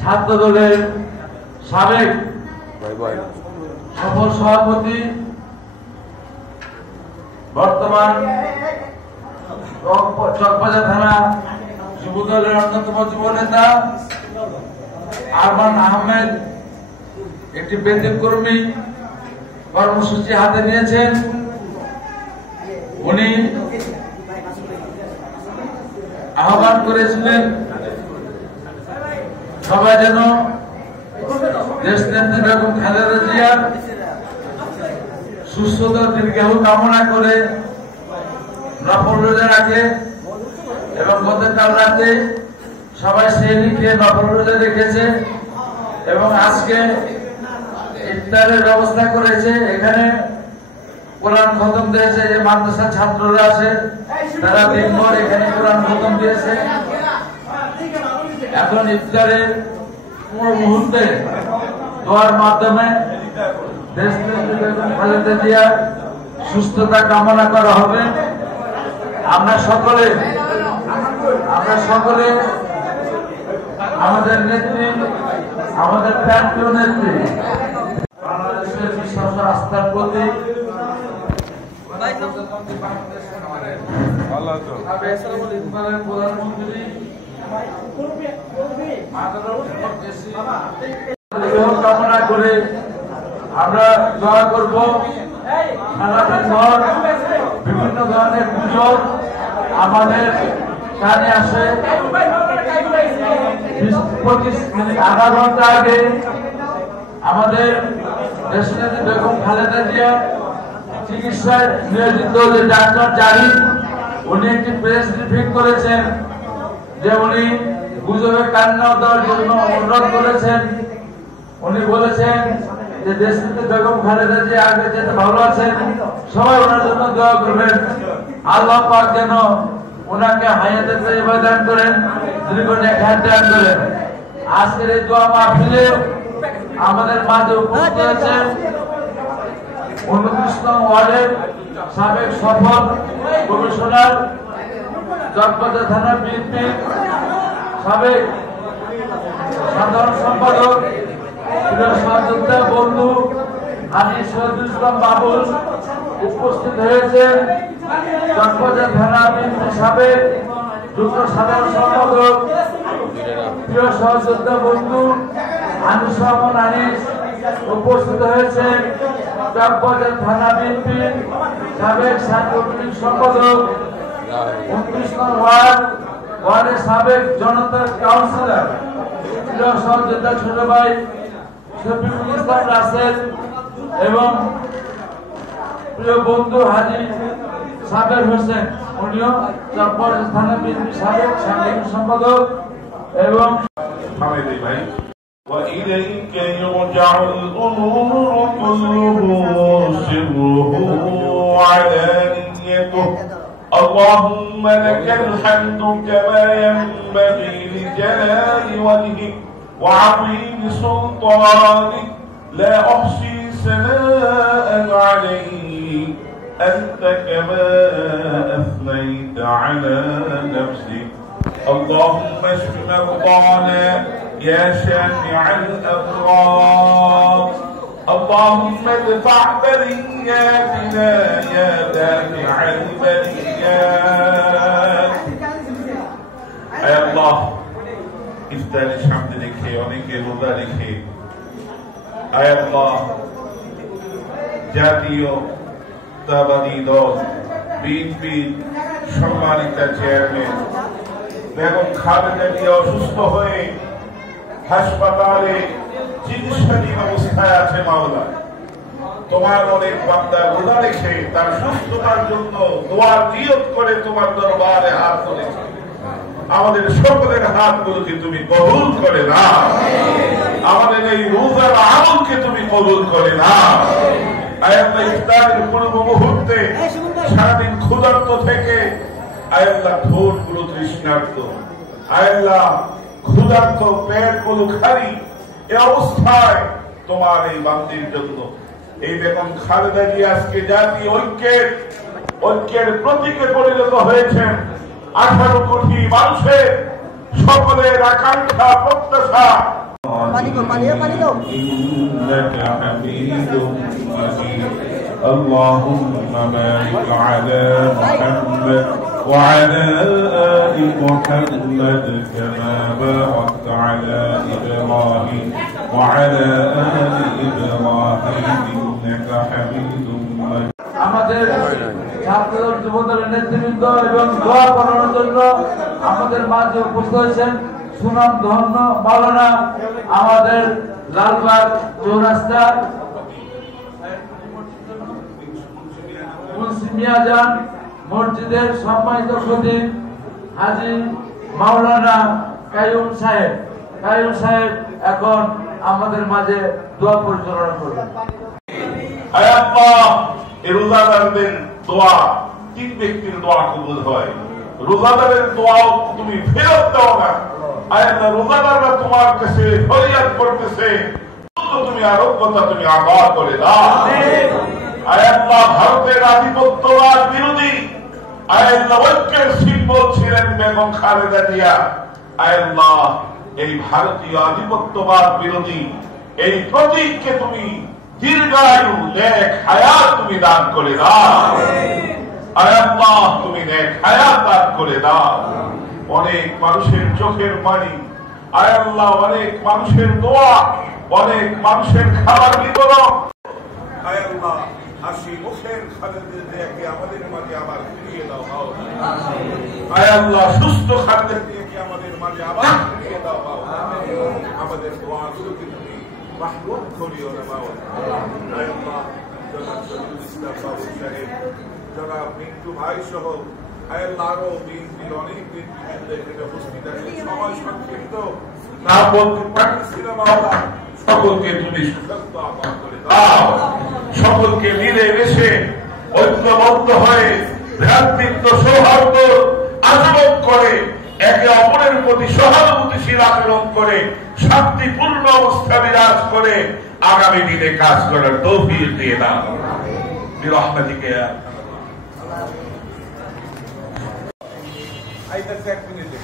ছাত্র দলের সাবেক সফল সভাপতি, বর্তমান চকবাজার থানা যুব দলের অন্যতম যুব নেতা আরমান আহমেদ একটি ব্যতিক্রমী কর্মসূচি হাতে নিয়েছেন। উনি আহ্বান করেছিলেন সবাই যেন দেশনেত্রী বেগম খালেদা জিয়ার সুস্থতা দীর্ঘায়ু কামনা করে নফল রোজা রাখে এবং গতকাল রাতে সবাই সেহরি খেয়ে নফল রোজা রেখেছে এবং আজকে ইফতারের ব্যবস্থা করেছে। এখানে কোরআন খতম দিয়েছে, যে মাদ্রাসার ছাত্ররা আছে তারা দিনভর এখানে কোরআন খতম দিয়েছে। এখন ইফতারের পুরো মুহূর্তে দোয়ার মাধ্যমে দেশনেত্রী বেগম খালেদা জিয়ার সুস্থতা কামনা করা হবে। আমরা সকলে আমাদের নেত্রী, আমাদের প্রান্তীয় নেত্রী, বাংলাদেশের বিশ্বাস আস্থার প্রতীক, প্রধানমন্ত্রী কামনা করে আমরা দোয়া করব। বিভিন্ন ধরনের গুজব আমাদের কানে আসে। 20-25 মিনিট আধা ঘন্টা আগে আমাদের দেশনেত্রী বেগম খালেদা জিয়া চিকিৎসায় নিয়োজিত যে ডাক্তার জাহিদ, উনি একটি প্রেস ব্রিফিং করেছেন যে উনি গুজবে কান না দেওয়ার জন্য অনুরোধ করেছেন। উনি বলেছেন যে দেশনেত্রী বেগম খালেদা জিয়া আগে যেতে ভালো আছেন, সবাই ওনার জন্য দোয়া করবেন। আল্লাহ পাক যেন ওনাকে হায়াতের তৈয়বা দান করেন, দীর্ঘ নেখায়াত দান করেন। আজকের এই দোয়া মাহফিলে আমাদের মাঝে উপস্থিত হয়েছেন 29 নং ওয়ার্ডের সাবেক সফল কমিশনার, চকবাজার থানা বিএনপি সাবেক সাধারণ সম্পাদক, সহযোদ্ধা বন্ধু হাজী শহীদুল ইসলাম বাবুল উপস্থিত হয়েছেন। চকবাজার থানা বিএনপি সাবেক যুগ্ম সাধারণ সম্পাদক, প্রিয় সহযোদ্ধা বন্ধু আনিস রহমান আনিস উপস্থিত হয়েছেন। চকবাজার থানা বিএনপি সাবেক সাংগঠনিক সম্পাদক, 29 নং ওয়ার্ডের সাবেক জনতার কাউন্সিলর, প্রিয় সহযোদ্ধা ছোট ভাই শফিকুল ইসলাম রাসেল এবং প্রিয় বন্ধু হাজী সাবের হোসেন, উনিও চকবাজার থানা বিএনপি সাবেক সাংগঠনিক সম্পাদক এবং وإليك يرجع الأمور كله سره وعلانيته. اللهم لك الحمد كما ينبغي لجلال وجهك وعظيم سلطانك، لا أحصي ثناء عليك أنت كما أثنيت على نفسك. اللهم اشف مرضانا يا شافع الأمراض. اللهم ادفع بلياتنا يا دافع البليات. يا الله ইফতারের সামনে রেখে অনেকে রোজা রেখে আয় আল্লাহ জাতীয়তাবাদী দল বিএনপি সম্মানিত চেয়ারম্যান বেগম খালেদা জিয়া অসুস্থ হয়ে হাসপাতালে চিকিৎসাধীন অবস্থায় আছে মাওলা। তোমার অনেক বান্দা রোজা রেখে তার সুস্থতার জন্য দোয়ার নিয়ত করে তোমার দরবারে হাত তুলেছে। আমাদের সকলের হাতগুলোকে তুমি কবুল করে নাও, আমাদের এই রোজার আমলকে তুমি কবুল করে নাও। আয়াল্লাহ ইফতারের পূর্ব মুহূর্তে সারাদিন ক্ষুধার্ত থেকে আয়াল্লাহ ঠোঁটগুলো তৃষ্ণার্ত, আয়াল্লাহ ক্ষুধার্ত পেটগুলো খালি, এ অবস্থায় তোমার এই বান্দির জন্য এই বেগম খালেদা জিয়া আজকে জাতীয় ঐক্যের প্রতীকে পরিণত হয়েছেন। 18 কোটি মানুষের সকলের আকাঙ্ক্ষা প্রত্যাশা। اللهم بارك على محمد وعلى آل محمد كما باركت على إبراهيم وعلى آل إبراهيم إنك حميد مجيد। আমাদের ছাত্রদল যুবদলের নেতৃবৃন্দ এবং দোয়া করানোর জন্য আমাদের মাঝে উপস্থিত হয়েছেন সুনাম ধন্য মাওলানা আমাদের লালবাগ চৌরাস্তা মুন্সি মিয়াজান মসজিদের সম্মানিত খতিব হাজী মাওলানা কাইয়ুম সাহেব এখন আমাদের মাঝে দোয়া পরিচালনা করবেন। আয় আল্লাহ, এই রোজাদারদের দোয়া 3 ব্যক্তির দোয়া কবুল হয়। রোজাদারের দোয়াও তুমি ফেরত দাও না। আয় আল্লাহ, রোজাদাররা তোমার কাছে ফরিয়াদ করতেছে, তুমি আরোগ্যতা তুমি আদা করে দাও। আয় আল্লাহ, ভারতের আধিপত্যবাদ বিরোধী আয় আল্লাহ ঐক্যের সিম্বল ছিলেন বেগম খালেদা জিয়া। আয় আল্লাহ, এই ভারতীয় আধিপত্যবাদ বিরোধী এই প্রতীককে তুমি দীর্ঘায়ু নেক হায়াত তুমি দান করে দাও। আয় আল্লাহ, তুমি নেক হায়াত দান করে দাও। অনেক মানুষের চোখের পানি, আয় আল্লাহ, অনেক মানুষের দোয়া, অনেক মানুষের খাবার বিতরণ, আয় আল্লাহ, হাসি মুখের খালেদা জিয়াকে আমাদের মাঝে আবার ফিরিয়ে দাও। আয় আল্লাহ, সুস্থ খালেদা জিয়াকে আমাদের মাঝে আবার ফিরিয়ে দাও। আমাদের দোয়া তুমি মাহবুব করিও না বাবা। আয় আল্লাহ, জনাব শহীদুল ইসলাম বাবু সাহেব, জনাব মিন্টু ভাই সহ আয় আল্লাহ আরো বিএনপির অনেক নেতৃবৃন্দ এখানে উপস্থিত আছে। সময় সংক্ষিপ্ত, না বলতে পারছি না বাবা। সকলকে তুমি সুস্বাস্থ্য আবাদ করে দাও, সকলকে মিলেমিশে ঐক্যবদ্ধ হয়ে ভ্রাতৃত্ব সৌহার্দ্য আচরণ করে একে অপরের প্রতি সহানুভূতিশীল আচরণ করে শান্তিপূর্ণ অবস্থা বিরাজ করে আগামী দিনে কাজ করার তৌফিক দিয়ে দাও বিরহমাতিকে। আইতাছে 1 মিনিটে।